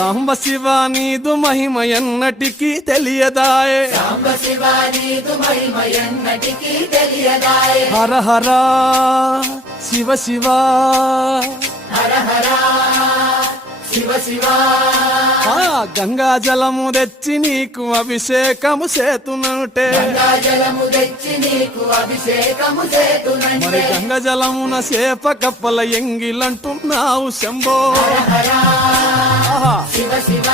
సాంబ శివ నీదు మహిమ ఎన్నటికీ తెలియదాయే సాంబ శివ నీదు మహిమ ఎన్నటికీ తెలియదాయే హర హర శివ శివ హర హర శివ శివ గంగా జలము తెచ్చి నీకు అభిషేకము చేతునంటే గంగా జలము తెచ్చి నీకు అభిషేకము చేతునంటే మరి గంగా జలమున సేప కప్పల ఎంగిలంటున్నావు శంభో హర హర శివ శివ